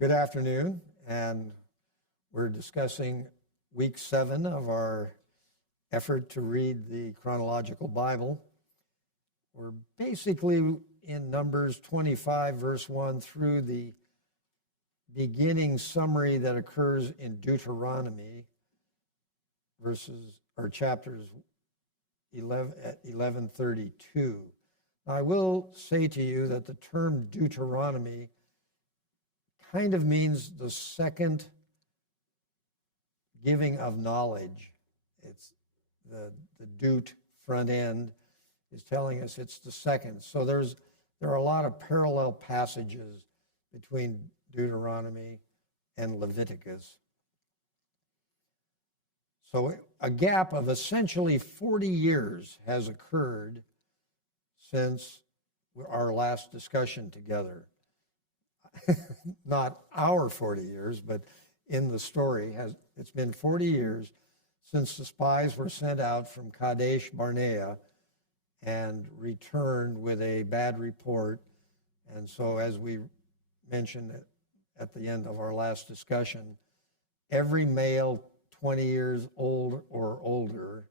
Good afternoon, and we're discussing week 7 of our effort to read the Chronological Bible. We're basically in Numbers 25, verse 1 through the beginning summary that occurs in Deuteronomy, chapters 11:32. Now, I will say to you that the term Deuteronomy kind of means the second giving of knowledge. It's the Deut front end is telling us it's the second. So there are a lot of parallel passages between Deuteronomy and Leviticus. So a gap of essentially 40 years has occurred since our last discussion together. Not our 40 years, but in the story, it's been 40 years since the spies were sent out from Kadesh Barnea and returned with a bad report. And so, as we mentioned at the end of our last discussion, every male 20 years old or older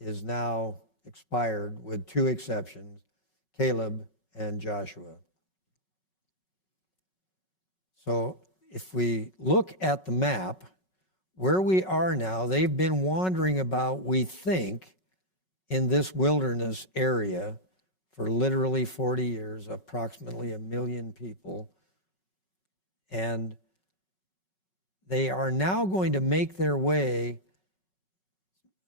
is now expired, with 2 exceptions, Caleb and Joshua. So if we look at the map, where we are now, they've been wandering about, we think, in this wilderness area for literally 40 years, approximately 1 million people. And they are now going to make their way.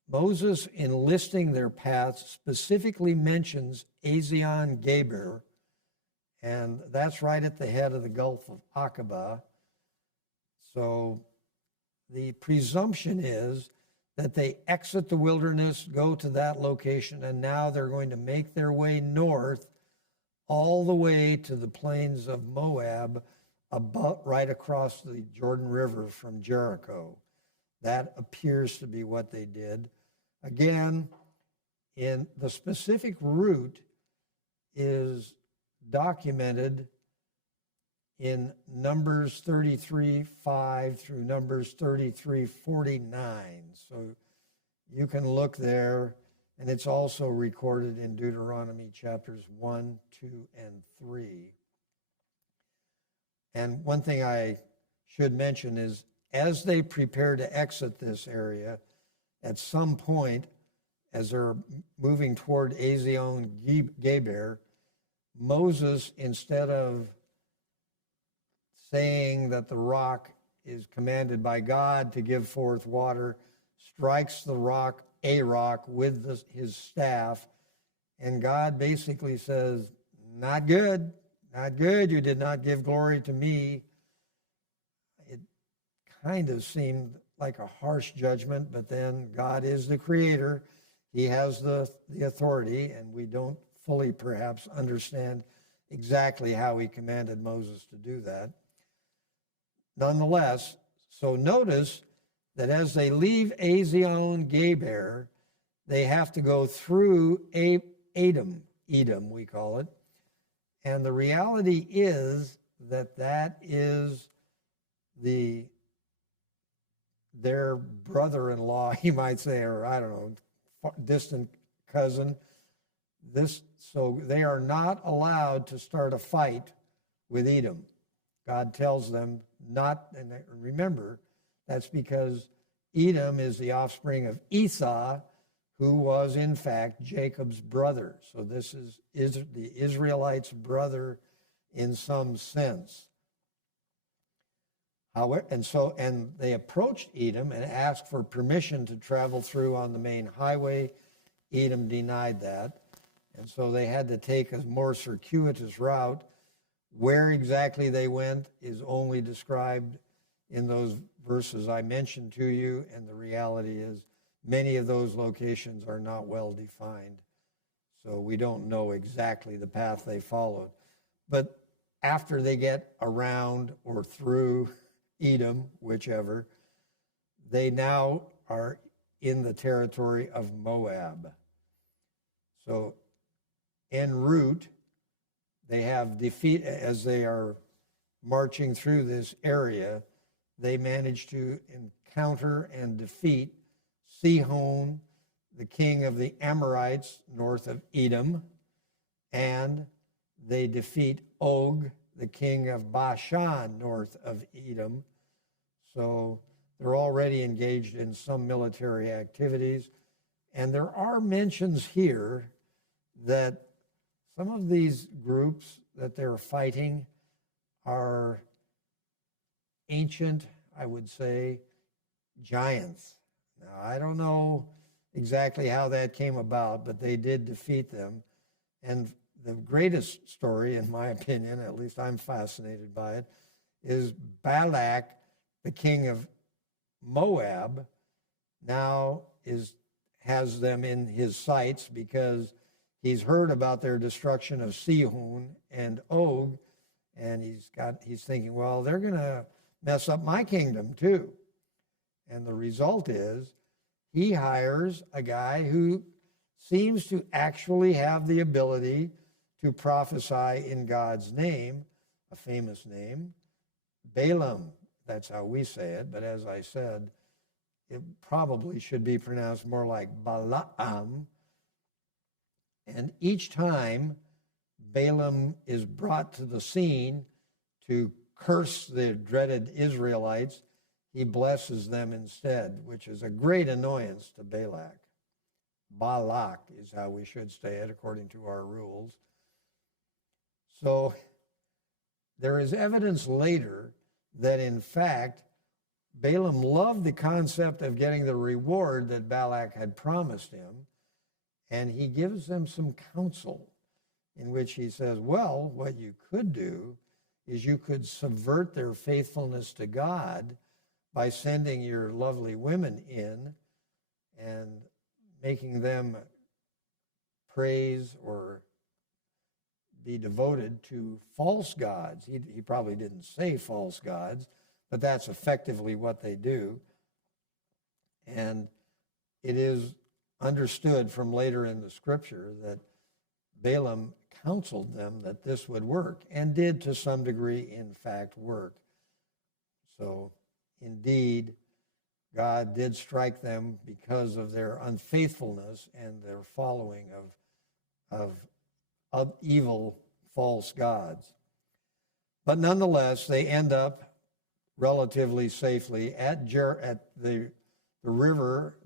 Moses, in listing their paths, specifically mentions Ezion Geber, and that's right at the head of the Gulf of Aqaba. So the presumption is that they exit the wilderness, go to that location, and now they're going to make their way north all the way to the plains of Moab, about right across the Jordan River from Jericho. That appears to be what they did. Again, in the specific route is documented in Numbers 33:5 through Numbers 33:49. So you can look there, and it's also recorded in Deuteronomy chapters 1, 2, and 3. And one thing I should mention is, as they prepare to exit this area, at some point, as they're moving toward Ezion Geber, Moses, instead of saying that the rock is commanded by God to give forth water, strikes the rock, with his staff, and God basically says, not good, not good, you did not give glory to me. It kind of seemed like a harsh judgment, but then God is the creator. He has the authority, and we don't fully perhaps understand exactly how he commanded Moses to do that. Nonetheless, so notice that as they leave Ezion Geber, they have to go through Edom, we call it. And the reality is that is their brother-in-law, you might say, or I don't know, distant cousin. So they are not allowed to start a fight with Edom. God tells them not, and remember, that's because Edom is the offspring of Esau, who was in fact Jacob's brother. So this is the Israelites' brother in some sense. However, and they approached Edom and asked for permission to travel through on the main highway. Edom denied that. And so they had to take a more circuitous route. Where exactly they went is only described in those verses I mentioned to you, and the reality is many of those locations are not well defined. So we don't know exactly the path they followed. But after they get around or through Edom, whichever, they now are in the territory of Moab. So en route, they have defeat as they are marching through this area, they managed to encounter and defeat Sihon, the king of the Amorites north of Edom, and they defeat Og, the king of Bashan north of Edom. So they're already engaged in some military activities. And there are mentions here that some of these groups that they're fighting are ancient, I would say, giants. Now, I don't know exactly how that came about, but they did defeat them. And the greatest story, in my opinion, at least I'm fascinated by it, is Balak, the king of Moab, now has them in his sights because he's heard about their destruction of Sihon and Og, and he's thinking, well, they're going to mess up my kingdom too. And the result is he hires a guy who seems to actually have the ability to prophesy in God's name, a famous name, Balaam. That's how we say it, but as I said, it probably should be pronounced more like Balaam. And each time Balaam is brought to the scene to curse the dreaded Israelites, he blesses them instead, which is a great annoyance to Balak. Balak is how we should say it according to our rules. So there is evidence later that in fact Balaam loved the concept of getting the reward that Balak had promised him, and he gives them some counsel in which he says, well, what you could do is you could subvert their faithfulness to God by sending your lovely women in and making them praise or be devoted to false gods. He probably didn't say false gods, but that's effectively what they do. And it is understood from later in the scripture that Balaam counseled them that this would work, and did to some degree, in fact, work. So, indeed, God did strike them because of their unfaithfulness and their following of evil false gods. But nonetheless, they end up relatively safely at the river,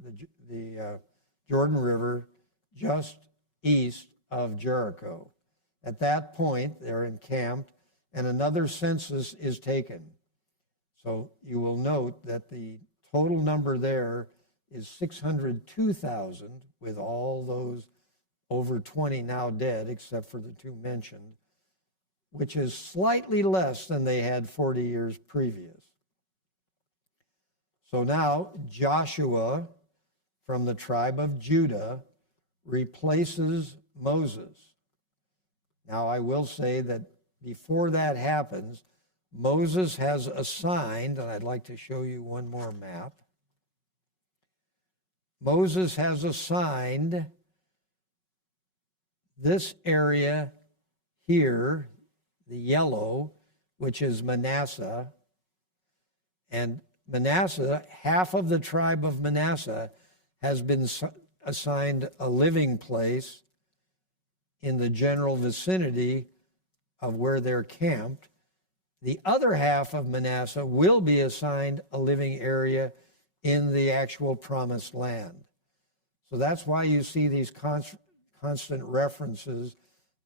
the Jordan River, just east of Jericho. At that point, they're encamped, and another census is taken. So you will note that the total number there is 602,000, with all those over 20 now dead, except for the two mentioned, which is slightly less than they had 40 years previous. So now Joshua from the tribe of Judah replaces Moses. Now I will say that before that happens, Moses has assigned, and I'd like to show you one more map. Moses has assigned this area here, the yellow, which is Manasseh. And Manasseh, half of the tribe of Manasseh, has been assigned a living place in the general vicinity of where they're camped. The other half of Manasseh will be assigned a living area in the actual promised land. So that's why you see these constant references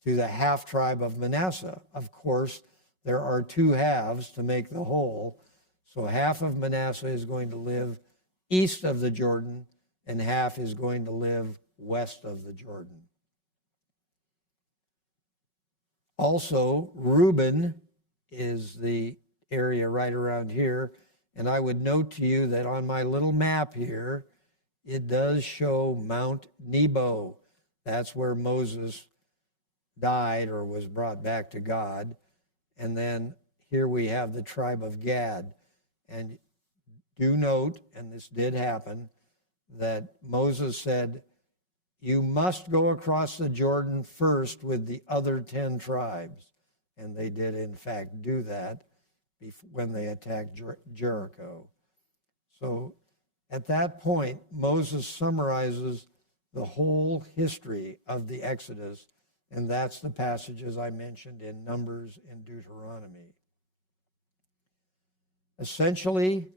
to the half tribe of Manasseh. Of course, there are two halves to make the whole. So half of Manasseh is going to live east of the Jordan, and half is going to live west of the Jordan. Also, Reuben is the area right around here. And I would note to you that on my little map here, it does show Mount Nebo. That's where Moses died or was brought back to God. And then here we have the tribe of Gad. And do note, and this did happen, that Moses said, you must go across the Jordan first with the other 10 tribes. And they did, in fact, do that. when they attacked Jericho. So at that point, Moses summarizes the whole history of the Exodus, and that's the passages I mentioned in Numbers and Deuteronomy. Essentially,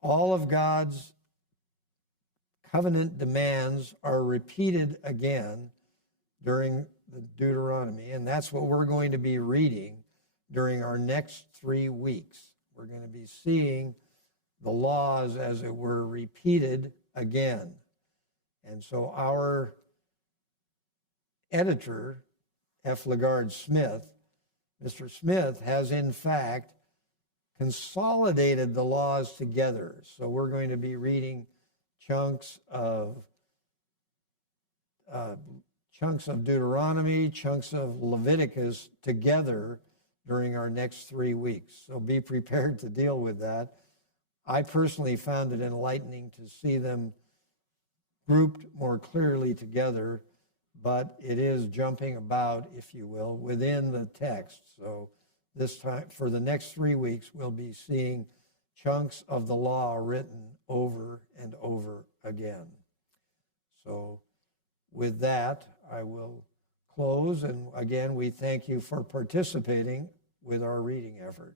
all of God's covenant demands are repeated again during the Deuteronomy, and that's what we're going to be reading during our next 3 weeks. We're going to be seeing the laws, as it were, repeated again. And so our editor, F. LaGard Smith, Mr. Smith, has in fact consolidated the laws together. So we're going to be reading chunks of Deuteronomy, chunks of Leviticus together during our next 3 weeks. So be prepared to deal with that. I personally found it enlightening to see them grouped more clearly together, but it is jumping about, if you will, within the text. So this time, for the next 3 weeks, we'll be seeing chunks of the law written over and over again. So with that, I will close. And again, we thank you for participating with our reading effort.